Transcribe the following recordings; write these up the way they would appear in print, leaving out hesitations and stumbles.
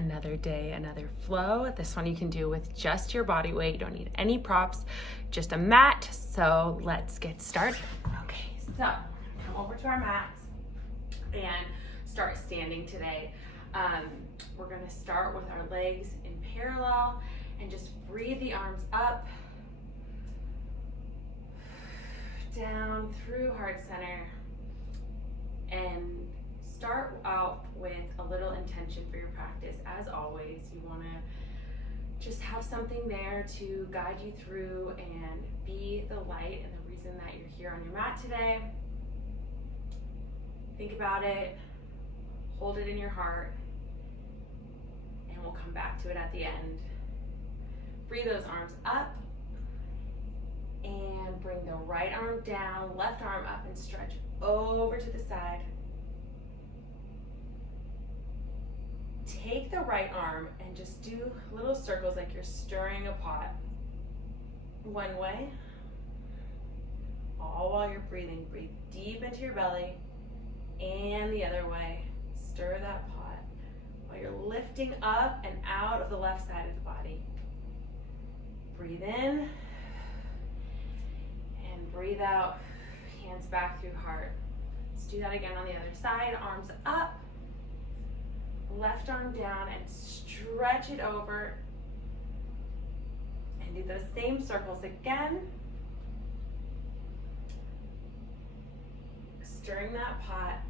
another day, another flow. This one you can do with just your body weight. You don't need any props, just a mat. So let's get started. Okay, so come over to our mats and start standing today. We're gonna start with our legs in parallel and just breathe the arms up, down through heart center, and start out with a little intention for your practice. As always, you want to just have something there to guide you through and be the light and the reason that you're here on your mat today. Think about it, hold it in your heart, and we'll come back to it at the end. Breathe those arms up and bring the right arm down, left arm up, and stretch over to the side. Take the right arm and just do little circles like you're stirring a pot. One way, all while you're breathing. Breathe deep into your belly, and the other way. Stir that pot while you're lifting up and out of the left side of the body. Breathe in and breathe out. Hands back through heart. Let's do that again on the other side. Arms up, left arm down, and stretch it over. And do those same circles again. Stirring that pot.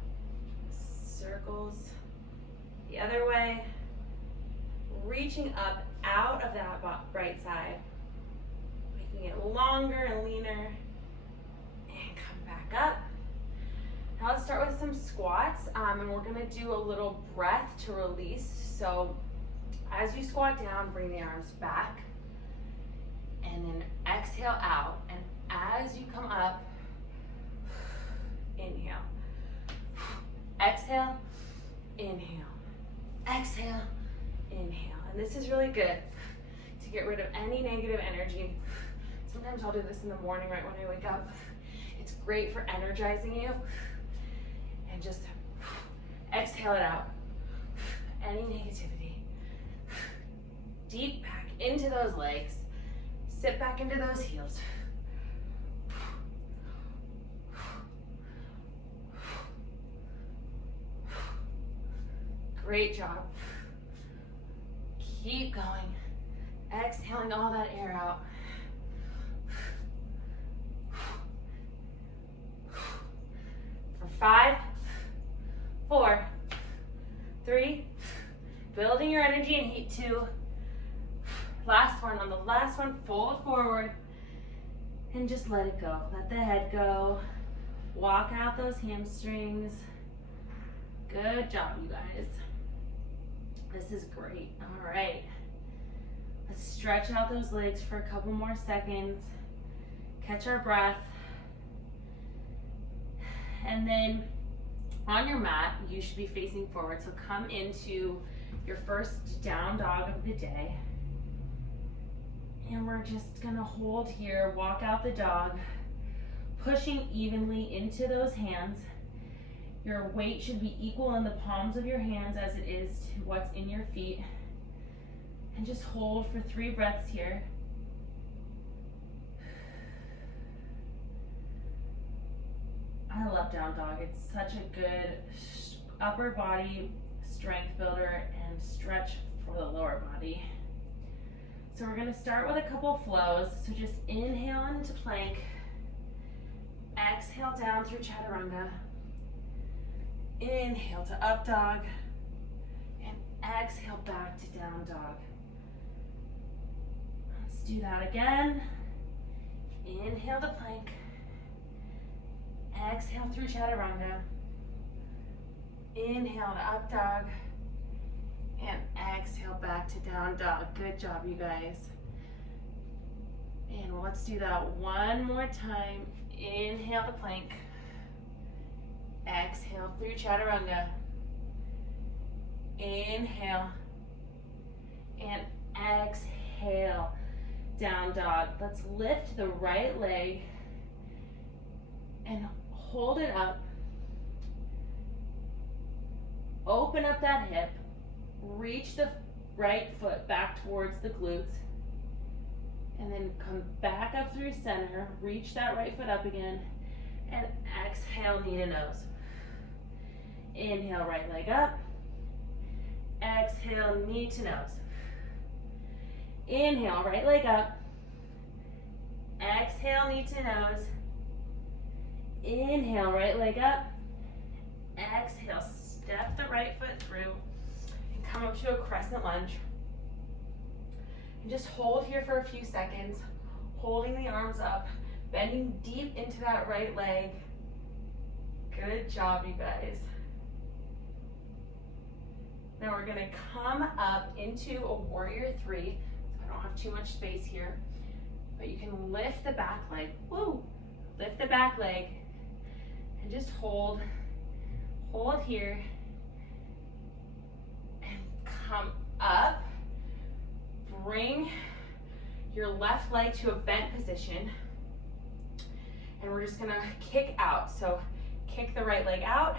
Circles the other way. Reaching up out of that right side. Making it longer and leaner. And come back up. Now let's start with some squats, and we're gonna do a little breath to release. So as you squat down, bring the arms back, and then exhale out. And as you come up, inhale. Exhale, inhale. Exhale, inhale. And this is really good to get rid of any negative energy. Sometimes I'll do this in the morning right when I wake up. It's great for energizing you. And just exhale it out. Any negativity. Deep back into those legs. Sit back into those heels. Great job. Keep going. Exhaling all that air out. For 5, 4, 3, building your energy in heat 2. Last one. On the last one, fold forward and just let it go. Let the head go. Walk out those hamstrings. Good job, you guys. This is great. All right. Let's stretch out those legs for a couple more seconds. Catch our breath. And then on your mat, you should be facing forward. So come into your first down dog of the day. And we're just gonna hold here, walk out the dog, pushing evenly into those hands. Your weight should be equal in the palms of your hands as it is to what's in your feet. And just hold for 3 breaths here. I love down dog. It's such a good upper body strength builder and stretch for the lower body. So we're gonna start with a couple flows. So just inhale into plank. Exhale down through chaturanga. Inhale to up dog. And exhale back to down dog. Let's do that again. Inhale to plank. Exhale through chaturanga. Inhale to up dog. And exhale back to down dog. Good job, you guys. And let's do that one more time. Inhale to plank. Exhale through chaturanga. Inhale. And exhale. Down dog. Let's lift the right leg and hold it up. Open up that hip. reach the right foot back towards the glutes. And then come back up through center, reach that right foot up again, and exhale, knee to nose. Inhale, right leg up. Exhale, knee to nose. Inhale, right leg up. Exhale, knee to nose. Inhale, right leg up. Exhale, step the right foot through and come up to a crescent lunge. And just hold here for a few seconds, holding the arms up, bending deep into that right leg. Good job, you guys. Now we're gonna come up into a warrior three. So I don't have too much space here, but you can lift the back leg. Woo! Lift the back leg and just hold here and come up. Bring your left leg to a bent position, and we're just gonna kick out. So kick the right leg out,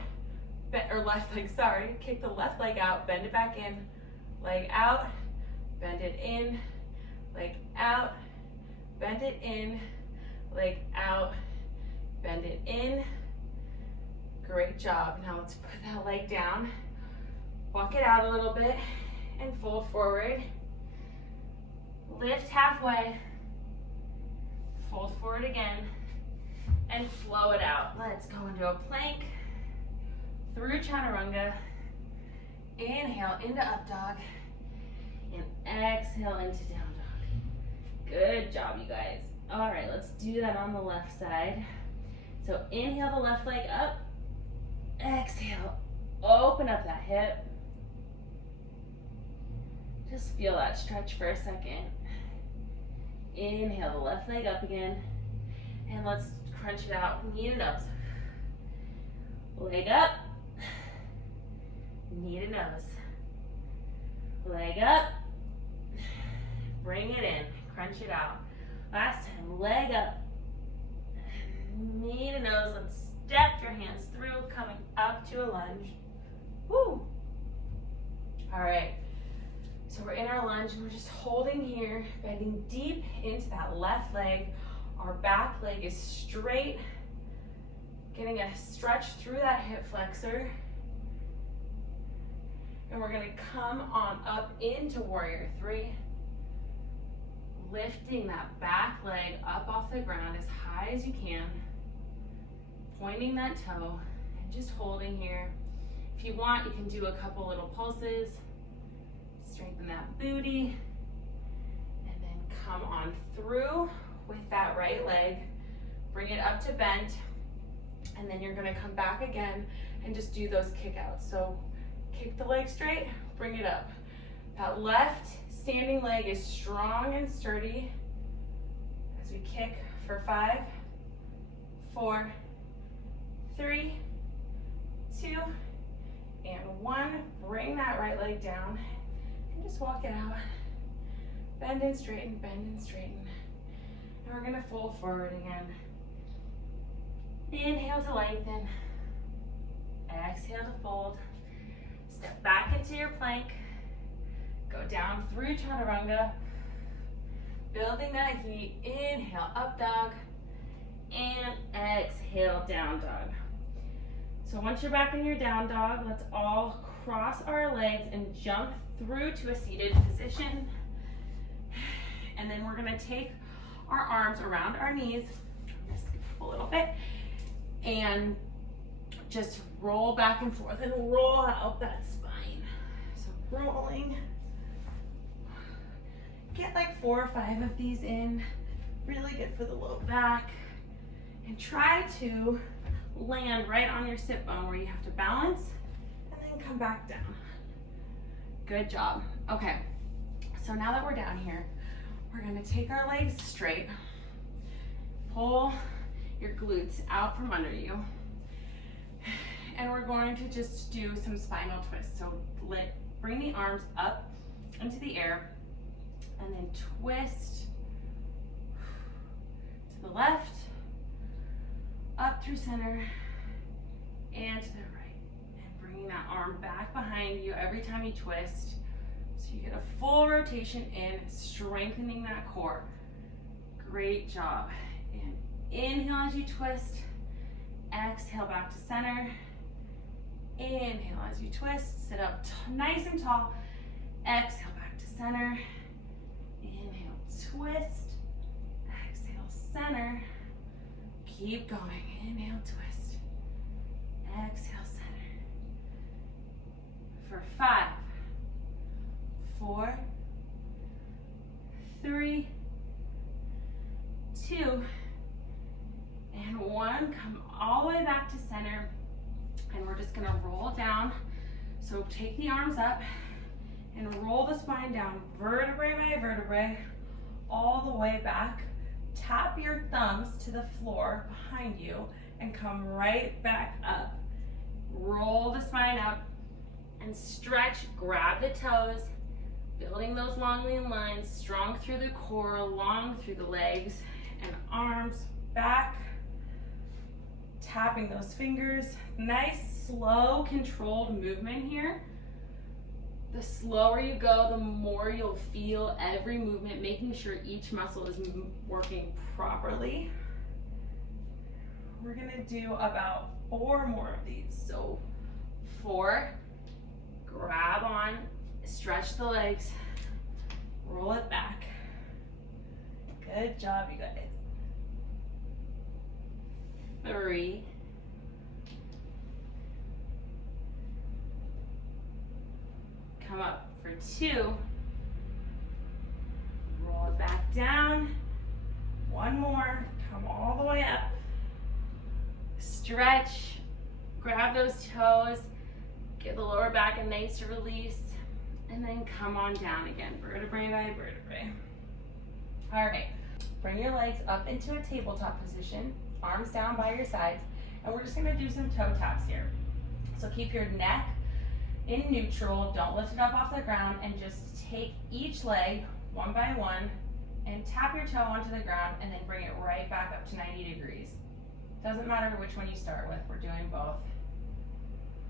kick the left leg out, bend it back in, leg out, bend it in, leg out, bend it in, leg out, bend it in. Great job. Now let's put that leg down, walk it out a little bit, and fold forward. Lift halfway, fold forward again, and flow it out. Let's go into a plank, through chaturanga. Inhale into up dog, and exhale into down dog. Good job, you guys. All right, let's do that on the left side. So inhale the left leg up, exhale, open up that hip. Just feel that stretch for a second. Inhale the left leg up again, and let's crunch it out, knee to nose. Leg up, knee to nose. Leg up, bring it in, crunch it out. Last time, leg up, knee to nose. Let's step your hands through, coming up to a lunge. Woo! All right. So we're in our lunge and we're just holding here, bending deep into that left leg. Our back leg is straight, getting a stretch through that hip flexor. And we're gonna come on up into warrior three, lifting that back leg up off the ground as high as you can, pointing that toe, and just holding here. If you want, you can do a couple little pulses. Strengthen that booty, and then come on through with that right leg. Bring it up to bent, and then you're gonna come back again and just do those kick outs. So kick the leg straight, bring it up. That left standing leg is strong and sturdy as we kick for 5, 4, 3, 2, and 1. Bring that right leg down. And just walk it out. Bend and straighten, bend and straighten. And we're gonna fold forward again. Inhale to lengthen. Exhale to fold. Step back into your plank. Go down through chaturanga. Building that heat. Inhale, up dog. And exhale, down dog. So once you're back in your down dog, let's all cross our legs and jump through to a seated position. And then we're gonna take our arms around our knees, just a little bit, and just roll back and forth and roll out that spine. So rolling. Get like 4 or 5 of these in. Really good for the low back. And try to land right on your sit bone where you have to balance and then come back down. Good job. Okay, so now that we're down here, we're gonna take our legs straight, pull your glutes out from under you, and we're going to just do some spinal twists. So bring the arms up into the air, and then twist to the left, up through center, and to the right, and bring Bringing that arm back behind you every time you twist. So you get a full rotation in, strengthening that core. Great job. And inhale as you twist. Exhale back to center. Inhale as you twist. Sit up nice and tall. Exhale back to center. Inhale, twist. Exhale, center. Keep going. Inhale, twist. Exhale, center. For 5, 4, 3, 2, and 1. Come all the way back to center. And we're just gonna roll down. So take the arms up and roll the spine down, vertebrae by vertebrae, all the way back. Tap your thumbs to the floor behind you and come right back up. Roll the spine up and stretch, grab the toes, building those long lean lines, strong through the core, long through the legs, and arms back. Tapping those fingers. Nice, slow, controlled movement here. The slower you go, the more you'll feel every movement, making sure each muscle is working properly. We're gonna do about 4 more of these. So 4, grab on, stretch the legs, roll it back. Good job, you guys. 3, come up for 2, roll it back down, 1 more, come all the way up, stretch, grab those toes, give the lower back a nice release, and then come on down again, vertebrae by vertebrae. All right, bring your legs up into a tabletop position, arms down by your sides, and we're just gonna do some toe taps here. So keep your neck in neutral, don't lift it up off the ground, and just take each leg one by one and tap your toe onto the ground and then bring it right back up to 90 degrees. Doesn't matter which one you start with, we're doing both.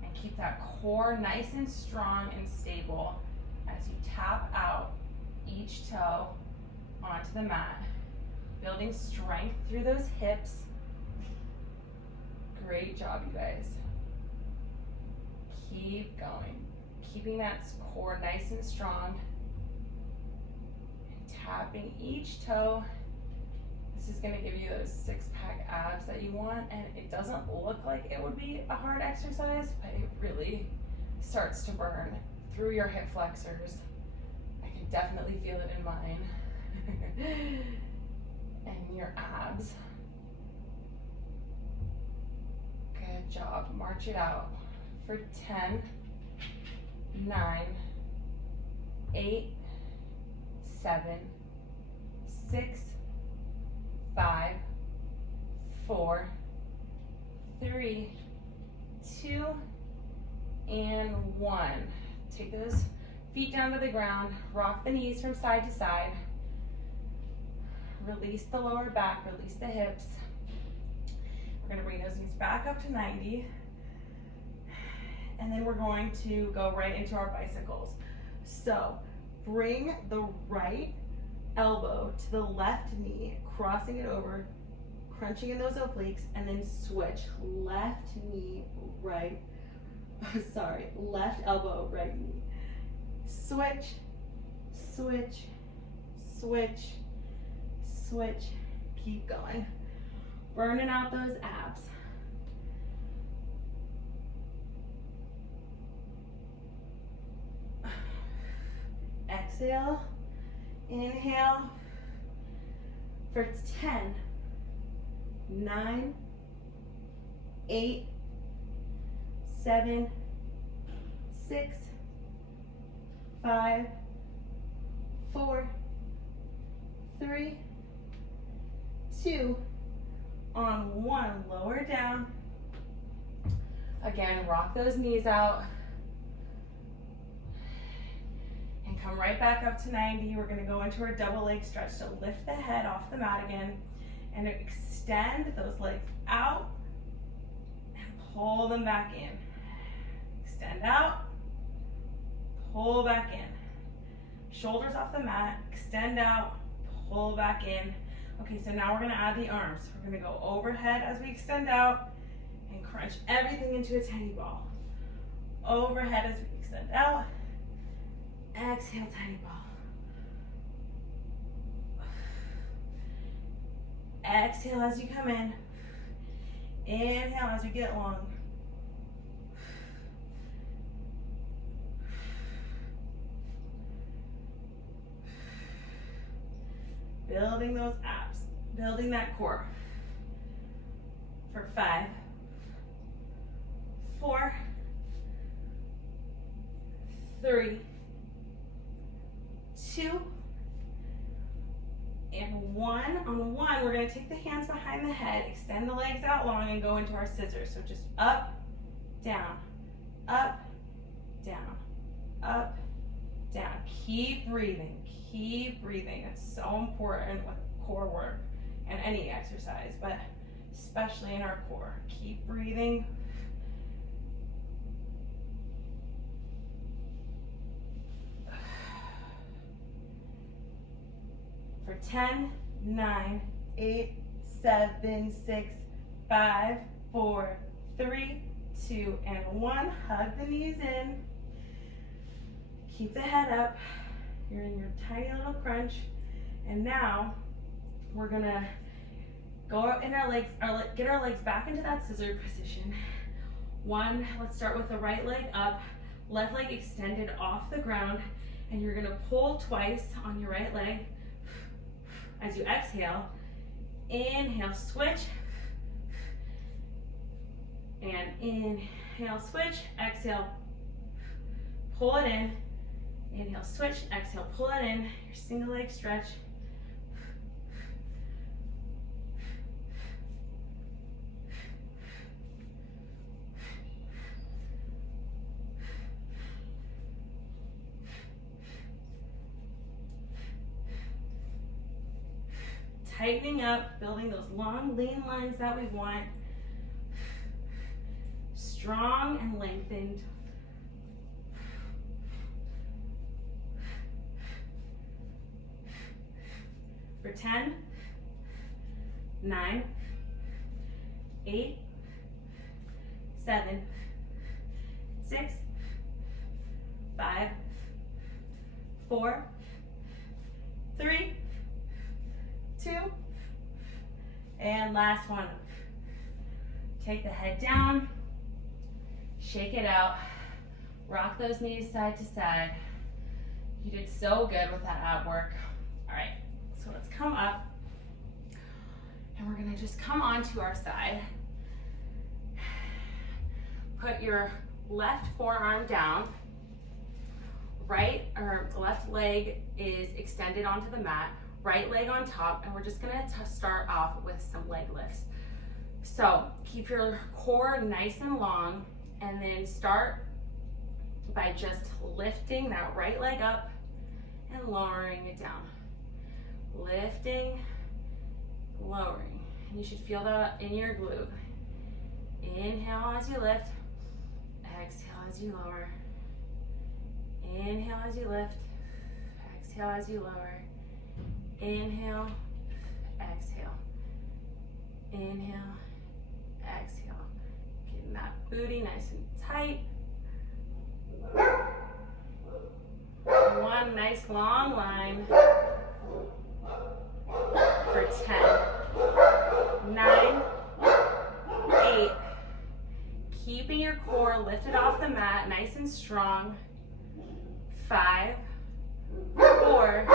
And keep that core nice and strong and stable as you tap out each toe onto the mat. Building strength through those hips. Great job, you guys. Keep going. Keeping that core nice and strong. And tapping each toe. This is gonna give you those 6-pack abs that you want, and it doesn't look like it would be a hard exercise, but it really starts to burn through your hip flexors. I can definitely feel it in mine. And your abs. Good job. March it out for 10, 9, 8, 7, 6, 5, 4, 3, 2, and 1. Take those feet down to the ground, rock the knees from side to side. Release the lower back, release the hips. We're gonna bring those knees back up to 90. And then we're going to go right into our bicycles. So bring the right elbow to the left knee, crossing it over, crunching in those obliques, and then switch. Left knee, right, left elbow, right knee. Switch, switch, switch, switch. Keep going. Burning out those abs. Exhale, inhale for 10, 9, 8, 7, 6, 5, 4, 3, 2, on 1, lower down. Again, rock those knees out. And come right back up to 90. We're gonna go into our double leg stretch. So lift the head off the mat again and extend those legs out and pull them back in. extend out, pull back in. Shoulders off the mat, extend out, pull back in. Okay, so now we're gonna add the arms. We're gonna go overhead as we extend out and crunch everything into a tiny ball. Overhead as we extend out, exhale, tiny ball. Exhale as you come in. Inhale as we get long. Building those abs, building that core. For 5, 4, 3, 2, and 1. On 1, we're going to take the hands behind the head, extend the legs out long, and go into our scissors. So just up, down, up, down, up, down. Keep breathing. Keep breathing. It's so important with core work and any exercise, but especially in our core. Keep breathing. For 10, 9, 8, 7, 6, 5, 4, 3, 2, and 1. Hug the knees in. Keep the head up. You're in your tiny little crunch. And now we're gonna go in our legs, get our legs back into that scissor position. 1, let's start with the right leg up, left leg extended off the ground, and you're gonna pull twice on your right leg. As you exhale, inhale, switch, and inhale, switch, exhale, pull it in, inhale, switch, exhale, pull it in, your single leg stretch. Tightening up, building those long, lean lines that we want. Strong and lengthened. For 10, 9, 8, 7, 6, 5, 4, 3, 2, and last one. Take the head down, shake it out, rock those knees side to side. You did so good with that ab work. All right, so let's come up, and we're gonna just come onto our side. Put your left forearm down, right or left leg is extended onto the mat, right leg on top, and we're just gonna start off with some leg lifts. So keep your core nice and long, and then start by just lifting that right leg up and lowering it down. Lifting, lowering. And you should feel that in your glute. Inhale as you lift, exhale as you lower. Inhale as you lift, exhale as you lower. Inhale, exhale. Inhale, exhale. Getting that booty nice and tight. One nice long line. For 10, 9, 8. Keeping your core lifted off the mat, nice and strong. 5, 4,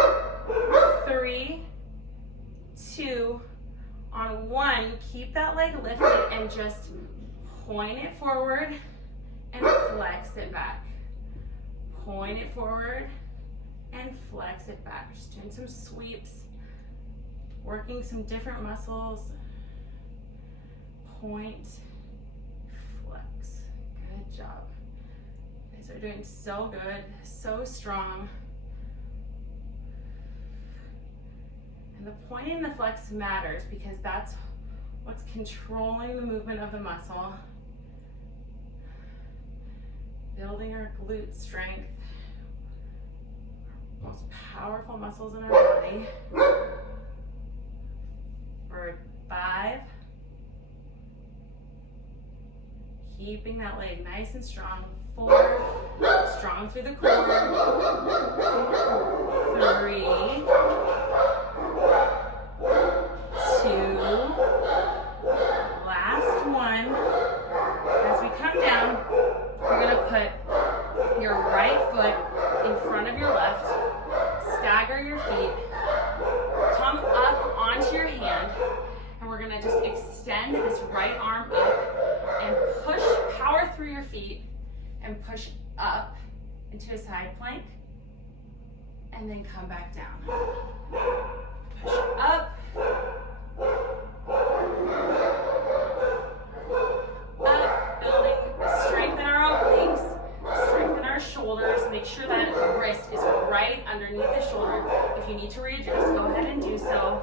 3, 2, on 1, keep that leg lifted and just point it forward and flex it back. Point it forward and flex it back. Just doing some sweeps, working some different muscles. Point, flex. Good job. You guys are doing so good, so strong. And the pointing and the flex matters because that's what's controlling the movement of the muscle. Building our glute strength, most powerful muscles in our body. For 5. Keeping that leg nice and strong. 4. Strong through the core. 3. 2. Last one. As we come down, you're going to put your right foot in front of your left. Stagger your feet. Come up onto your hand. And we're going to just extend this right arm up and push, power through your feet and push up into a side plank. And then come back down. Push up. Up, building, strengthen our obliques, strengthen our shoulders. Make sure that wrist is right underneath the shoulder. If you need to readjust, go ahead and do so.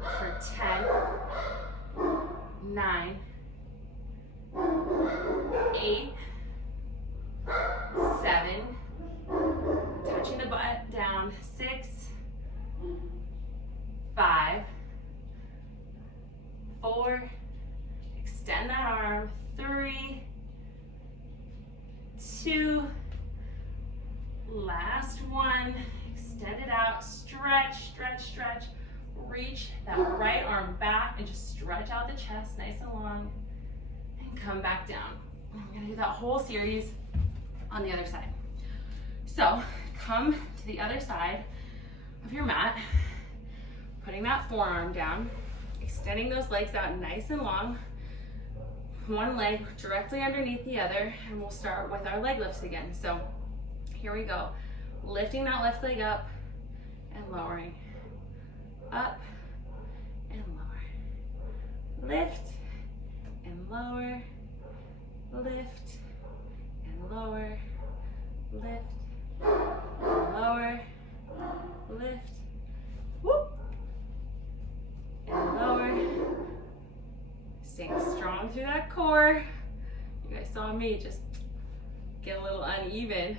For 10, 9, 8, 7, touching the butt down, 6, 5, 4, extend that arm, 3, 2, last one, extend it out, stretch, stretch, stretch, reach that right arm back and just stretch out the chest nice and long and come back down. We're gonna do that whole series on the other side. So come to the other side of your mat, putting that forearm down, extending those legs out nice and long, one leg directly underneath the other, and we'll start with our leg lifts again. So here we go. Lifting that left leg up and lowering. Up and lower. Lift and lower. Lift and lower. Lift and lower. Lift. Whoop. And lower. Staying strong through that core. You guys saw me just get a little uneven.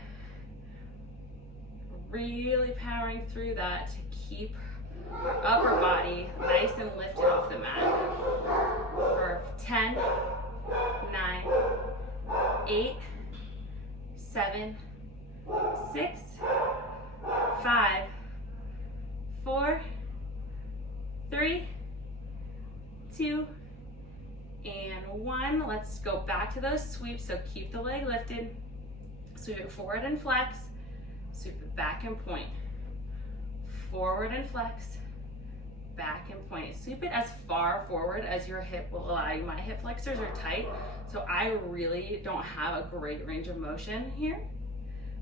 Really powering through that to keep our upper body nice and lifted off the mat. For 10, 9, 8, 7, 6, 5, 4, 3, 2, and 1. Let's go back to those sweeps. So keep the leg lifted. Sweep it forward and flex. Sweep it back and point. Forward and flex. Back and point. Sweep it as far forward as your hip will allow you. My hip flexors are tight, so I really don't have a great range of motion here,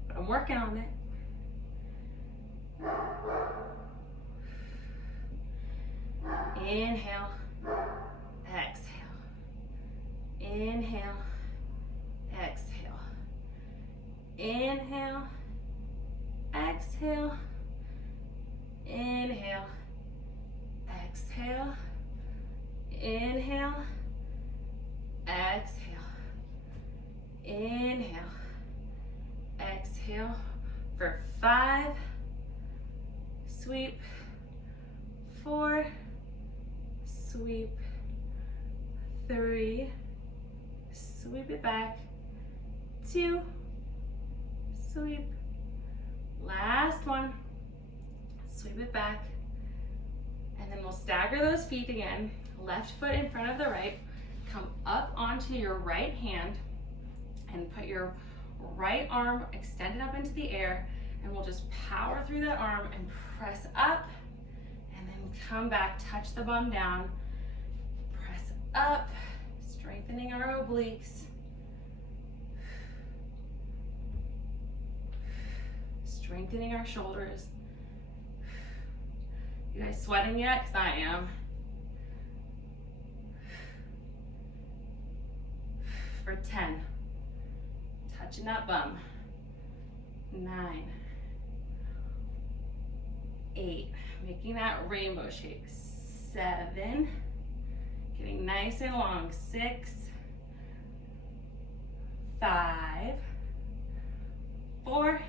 but I'm working on it. Inhale, exhale. Inhale, exhale. Inhale, exhale. Inhale, exhale. Inhale, exhale. Inhale, exhale. For 5, sweep. 4, sweep. 3, sweep it back. 2, sweep. Last one. Sweep it back. And then we'll stagger those feet again. Left foot in front of the right. Come up onto your right hand and put your right arm extended up into the air, and we'll just power through that arm and press up, and then come back, touch the bum down, press up, strengthening our obliques. Strengthening our shoulders. You guys sweating yet? Because I am. For 10. Touching that bum. 9. 8. Making that rainbow shape. 7. Getting nice and long. 6. 5, 4,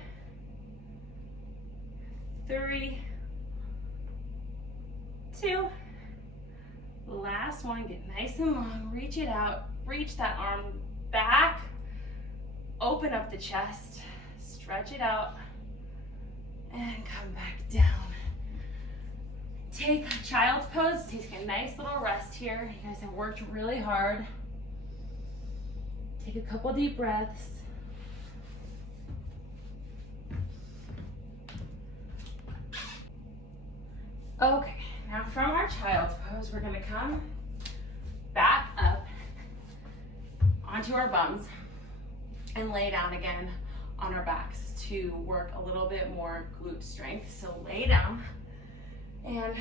3, 2. Last one, get nice and long, reach it out, reach that arm back, open up the chest, stretch it out, and come back down. Take child's pose, take a nice little rest here. You guys have worked really hard. Take a couple deep breaths. Okay, now from our child's pose, we're gonna come back up onto our bums and lay down again on our backs to work a little bit more glute strength. So lay down and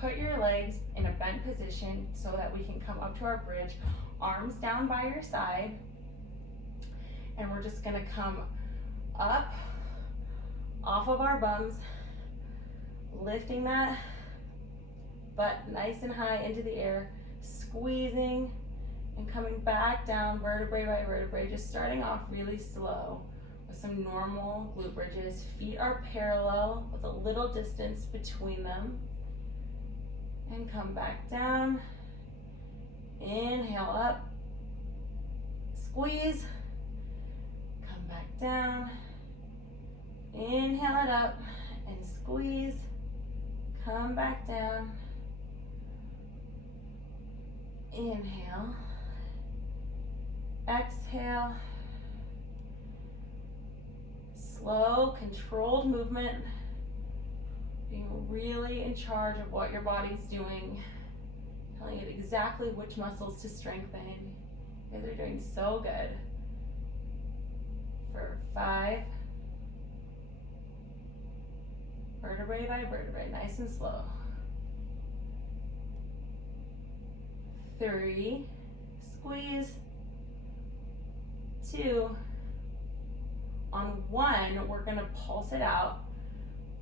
put your legs in a bent position so that we can come up to our bridge, arms down by your side. And we're just gonna come up off of our bums, lifting that butt nice and high into the air, squeezing and coming back down vertebrae by vertebrae, just starting off really slow with some normal glute bridges. Feet are parallel with a little distance between them. And come back down. Inhale up, squeeze, come back down. Inhale it up and squeeze, come back down. Inhale, exhale, slow, controlled movement, being really in charge of what your body's doing, telling it exactly which muscles to strengthen. You guys are doing so good. For 5, vertebrae by vertebrae, nice and slow. 3, squeeze. 2, on 1, we're gonna pulse it out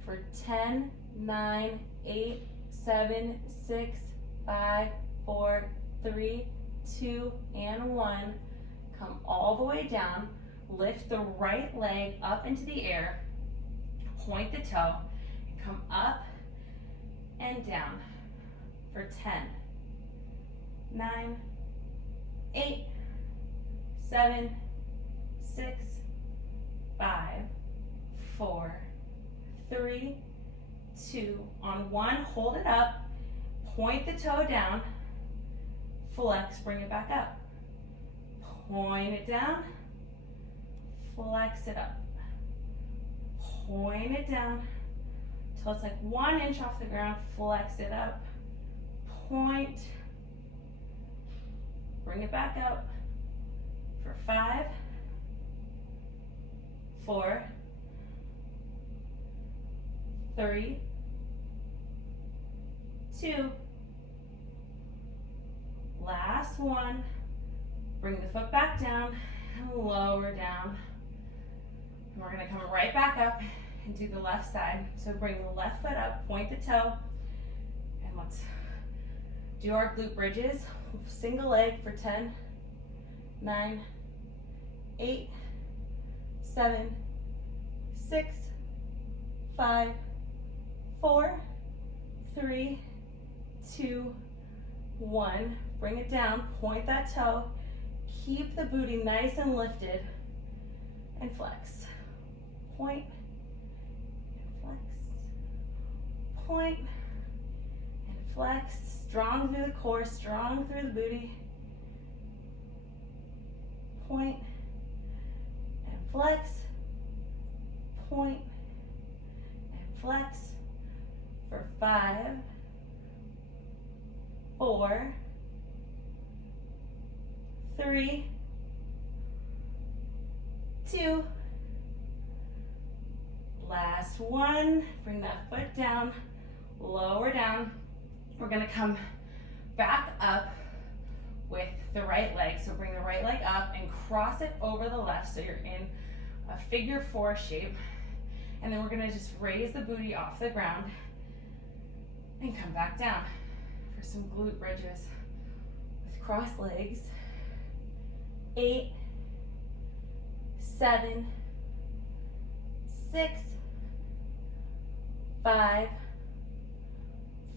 for 10, 9, 8, 7, 6, 5, 4, 3, 2, and 1. Come all the way down. Lift the right leg up into the air. Point the toe. And come up and down for 10, 9, 8, 7, 6, 5, 4, 3, 2. On 1, hold it up. Point the toe down. Flex, bring it back up. Point it down. Flex it up. Point it down till it's like 1 inch off the ground. Flex it up. Point. Bring it back up for 5, 4, 3, 2. Last one. Bring the foot back down and lower down. And we're gonna come right back up and do the left side. So bring the left foot up, point the toe, and let's do our glute bridges. Single leg for 10, 9, 8, 7, 6, 5, 4, 3, 2, 1. Bring it down, point that toe, keep the booty nice and lifted, and flex. Point, and flex, point, and flex. Strong through the core, strong through the booty. Point, and flex, point, and flex for 5, 4, 3, 2. Last one. Bring that foot down, lower down. We're gonna come back up with the right leg. So bring the right leg up and cross it over the left so you're in a figure 4 shape. And then we're gonna just raise the booty off the ground and come back down for some glute bridges with crossed legs. 8, 7, 6, 5,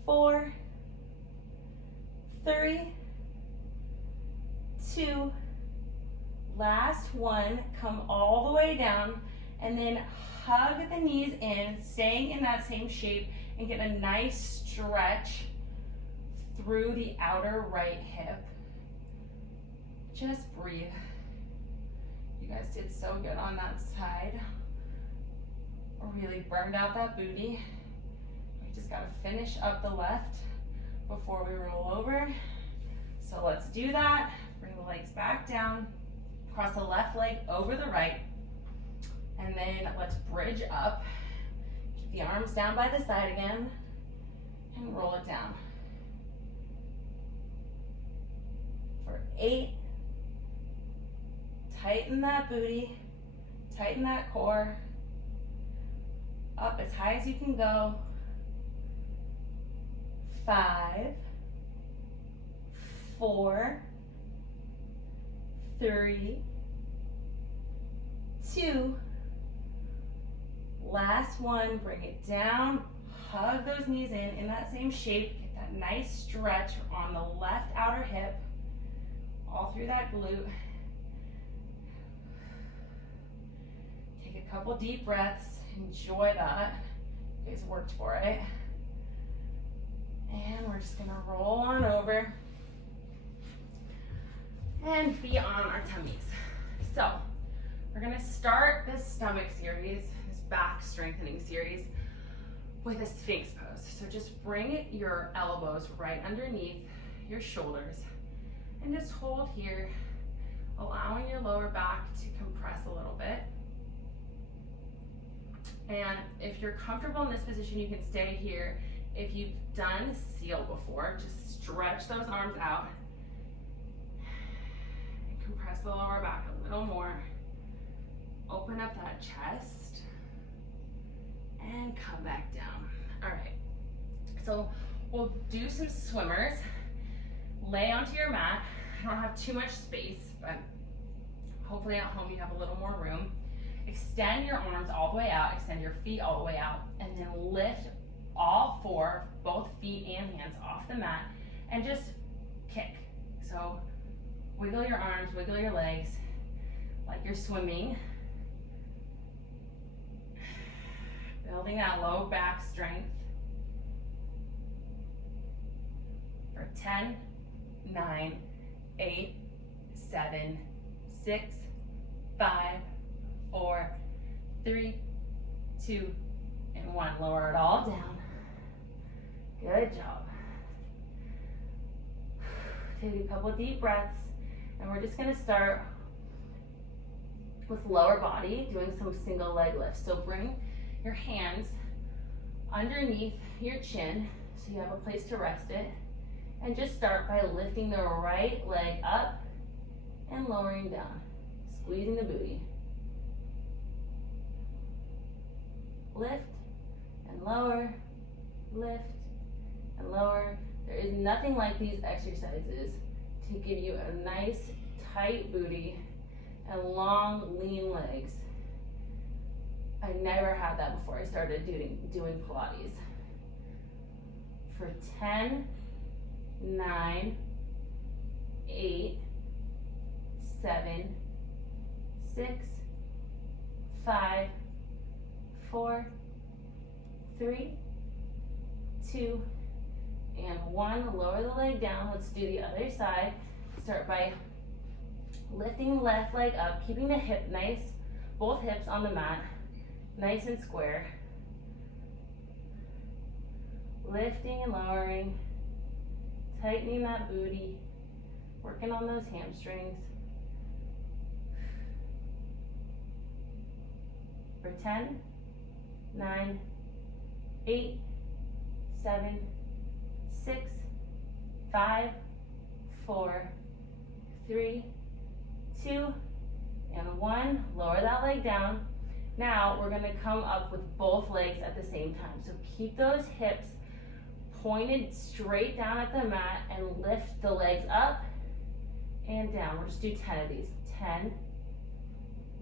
4, 3, 2, last one. Come all the way down and then hug the knees in, staying in that same shape, and get a nice stretch through the outer right hip. Just breathe. You guys did so good on that side. Really burned out that booty. We just gotta finish up the left before we roll over. So let's do that. Bring the legs back down. Cross the left leg over the right. And then let's bridge up. Keep the arms down by the side again. And roll it down. For 8. Tighten that booty. Tighten that core. Up as high as you can go. 5, 4, 3, 2, last one. Bring it down, hug those knees in that same shape. Get that nice stretch on the left outer hip, all through that glute. Take a couple deep breaths. Enjoy that. You guys worked for it. And we're just gonna roll on over and be on our tummies. So we're gonna start this stomach series, this back strengthening series, with a Sphinx pose. So just bring your elbows right underneath your shoulders and just hold here, allowing your lower back to compress a little bit. And if you're comfortable in this position, you can stay here. If you've done seal before, just stretch those arms out and compress the lower back a little more. Open up that chest and come back down. All right, so we'll do some swimmers. Lay onto your mat. I don't have too much space, but hopefully at home you have a little more room. Extend your arms all the way out, extend your feet all the way out, and then lift all 4, both feet and hands off the mat, and just kick. So wiggle your arms, wiggle your legs, like you're swimming. Building that low back strength. For 10, 9, 8, 7, 6, 5, 4, 3, 2, and 1. Lower it all down. Good job. Take a couple deep breaths, and we're just going to start with lower body, doing some single leg lifts. So bring your hands underneath your chin so you have a place to rest it, and just start by lifting the right leg up and lowering down, squeezing the booty. Lift and lower, lift and lower. There is nothing like these exercises to give you a nice tight booty and long lean legs. I never had that before I started doing Pilates. For 10, 9, 8, 7, 6, 5, 4, 3, 2, and 1. Lower the leg down. Let's do the other side. Start by lifting the left leg up, keeping the hip nice, both hips on the mat, nice and square. Lifting and lowering, tightening that booty, working on those hamstrings. For 10, 9, 8, 7, 6, 5, 4, 3, 2, and 1. Lower that leg down. Now we're going to come up with both legs at the same time. So keep those hips pointed straight down at the mat and lift the legs up and down. We'll just do 10 of these. 10,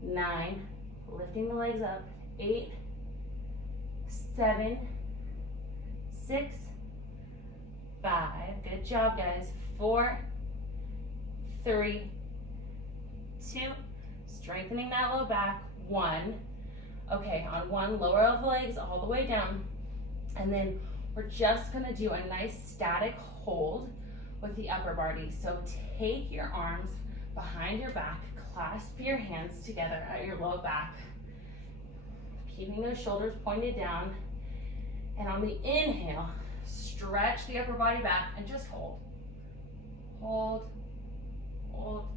9, lifting the legs up, 8, 7, 6, 5, good job guys, 4, 3, 2, strengthening that low back, 1, okay, on 1, lower the legs all the way down, and then we're just gonna do a nice static hold with the upper body. So take your arms behind your back, clasp your hands together at your low back, keeping those shoulders pointed down, and on the inhale, stretch the upper body back and just hold. Hold, hold,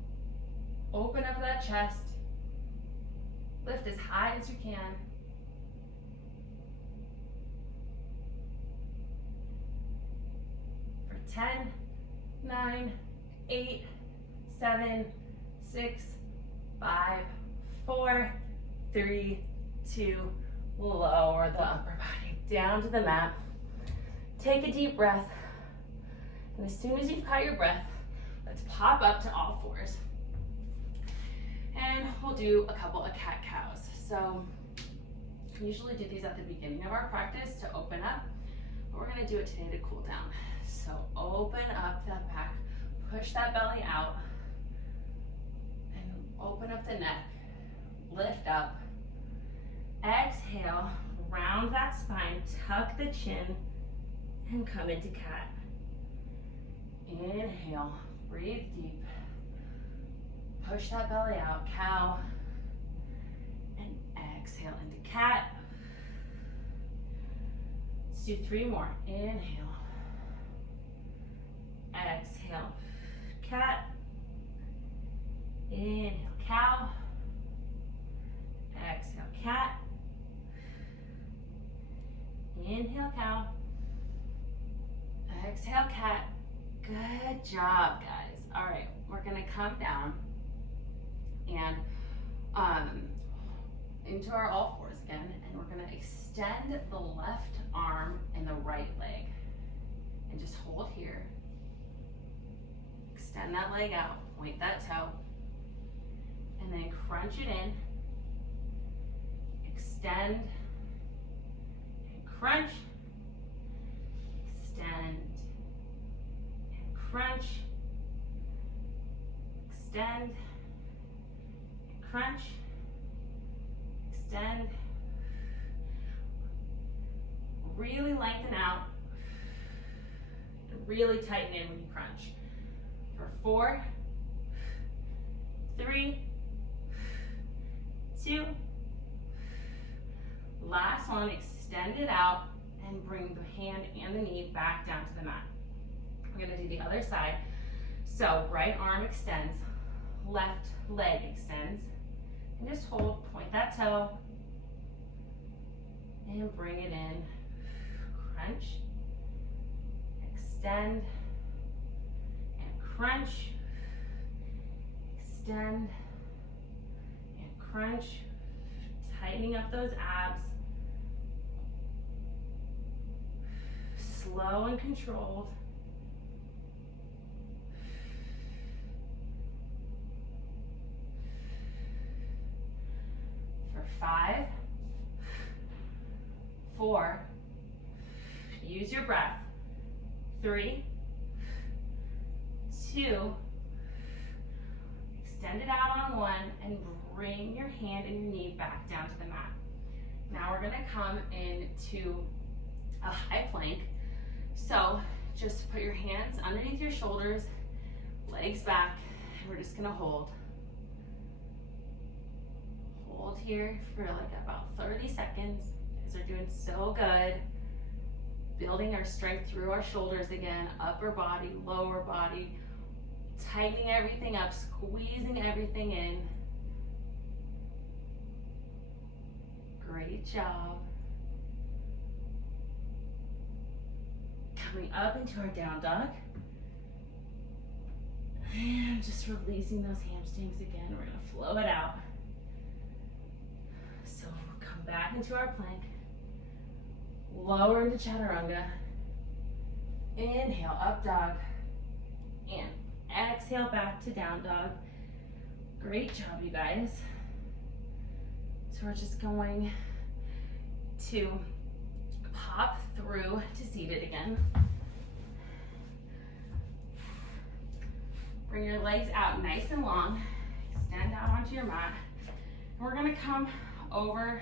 open up that chest, lift as high as you can. For 10, 9, 8, 7, 6, 5, 4, 3, 2, lower the upper body down to the mat. Take a deep breath. And as soon as you've caught your breath, let's pop up to all fours. And we'll do a couple of cat-cows. So we usually do these at the beginning of our practice to open up, but we're gonna do it today to cool down. So open up that back, push that belly out, and open up the neck, lift up. Exhale, round that spine, tuck the chin, and come into cat. Inhale, breathe deep. Push that belly out, cow. And exhale into cat. Let's do 3 more. Inhale. Exhale, cat. Inhale, cow. Exhale, cat. Inhale, cow. Exhale, cat. Good job, guys. All right, we're gonna come down and into our all fours again, and we're gonna extend the left arm and the right leg. And just hold here. Extend that leg out, point that toe, and then crunch it in. Extend and crunch. Extend and crunch. Extend and crunch. Extend. Really lengthen out. And really tighten in when you crunch. For 4, 3, 2, last one, extend it out and bring the hand and the knee back down to the mat. We're gonna do the other side. So right arm extends, left leg extends, and just hold, point that toe, and bring it in. Crunch, extend, crunch, extend, and crunch, tightening up those abs, slow and controlled. For 5, 4, use your breath, 3, 2, extend it out on 1, and bring your hand and your knee back down to the mat. Now we're gonna come into a high plank. So just put your hands underneath your shoulders, legs back, and we're just gonna hold. Hold here for like about 30 seconds. You guys are doing so good. Building our strength through our shoulders again, upper body, lower body, tightening everything up, squeezing everything in. Great job. Coming up into our down dog. And just releasing those hamstrings again. We're gonna flow it out. So we'll come back into our plank. Lower into chaturanga. Inhale, up dog. And exhale back to down dog. Great job, you guys. So we're just going to pop through to seated again. Bring your legs out nice and long. Extend out onto your mat. And we're gonna come over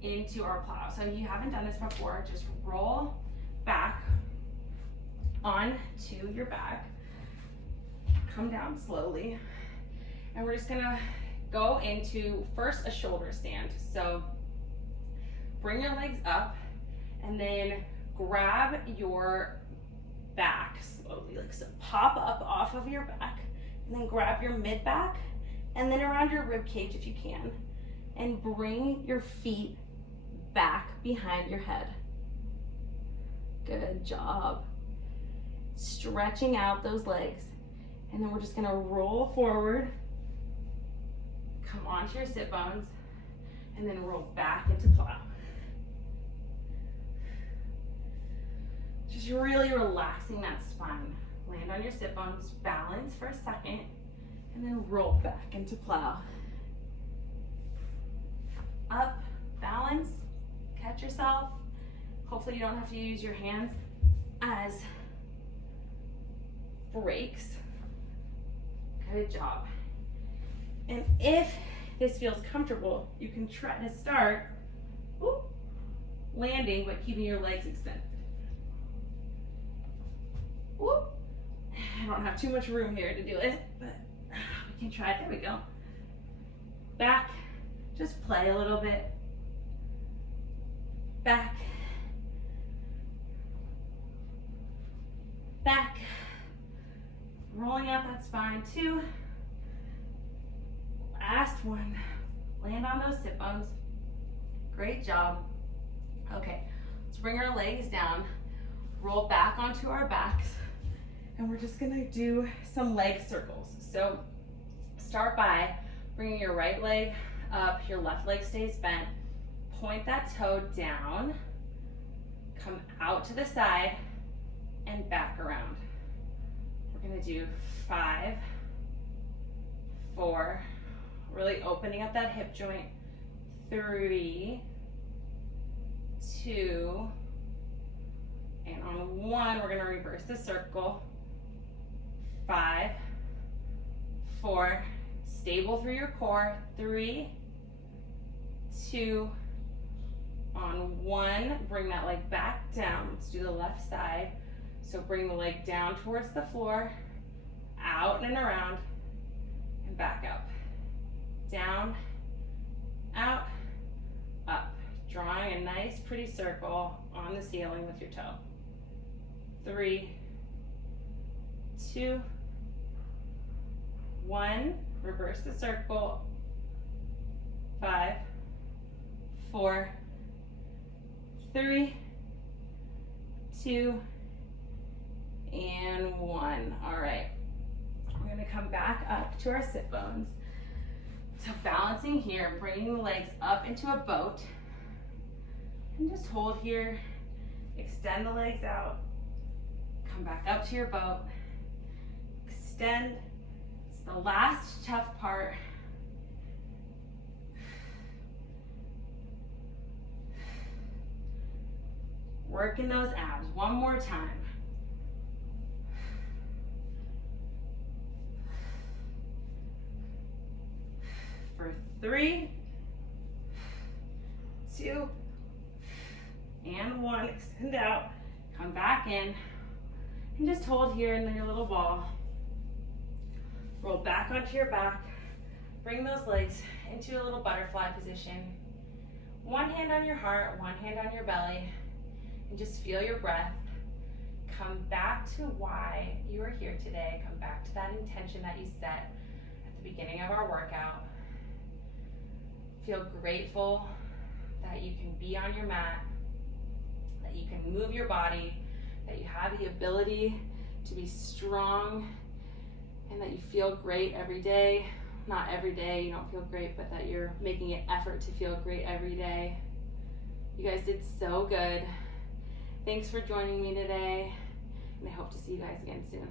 into our plow. So if you haven't done this before, just roll back onto your back. Come down slowly. And we're just gonna go into first a shoulder stand. So bring your legs up and then grab your back slowly, like so. Pop up off of your back and then grab your mid back and then around your rib cage if you can, and bring your feet back behind your head. Good job. Stretching out those legs. And then we're just gonna roll forward, come onto your sit bones, and then roll back into plow. Just really relaxing that spine. Land on your sit bones, balance for a second, and then roll back into plow. Up, balance, catch yourself. Hopefully you don't have to use your hands as brakes. Good job. And if this feels comfortable, you can try to start landing but keeping your legs extended. I don't have too much room here to do it, but we can try it. There we go. Back, just play a little bit. Back. Back. Rolling out that spine, 2. Last one. Land on those sit bones. Great job. Okay, let's bring our legs down, roll back onto our backs, and we're just gonna do some leg circles. So start by bringing your right leg up, your left leg stays bent, point that toe down, come out to the side, and back around. We're gonna do 5, 4, really opening up that hip joint, 3, 2, and on 1, we're gonna reverse the circle, 5, 4, stable through your core, 3, 2, on 1, bring that leg back down. Let's do the left side. So bring the leg down towards the floor, out and around, and back up. Down, out, up. Drawing a nice pretty circle on the ceiling with your toe. 3, 2, 1, reverse the circle, 5, 4, 3, 2, and 1. All right, we're gonna come back up to our sit bones. So balancing here, bringing the legs up into a boat, and just hold here, extend the legs out, come back up to your boat, extend. It's the last tough part. Working those abs one more time. For 3, 2, and 1. Extend out, come back in, and just hold here in your little ball. Roll back onto your back. Bring those legs into a little butterfly position. One hand on your heart, one hand on your belly, and just feel your breath. Come back to why you are here today. Come back to that intention that you set at the beginning of our workout. Feel grateful that you can be on your mat, that you can move your body, that you have the ability to be strong, and that you feel great every day. Not every day you don't feel great, but that you're making an effort to feel great every day. You guys did so good. Thanks for joining me today, and I hope to see you guys again soon.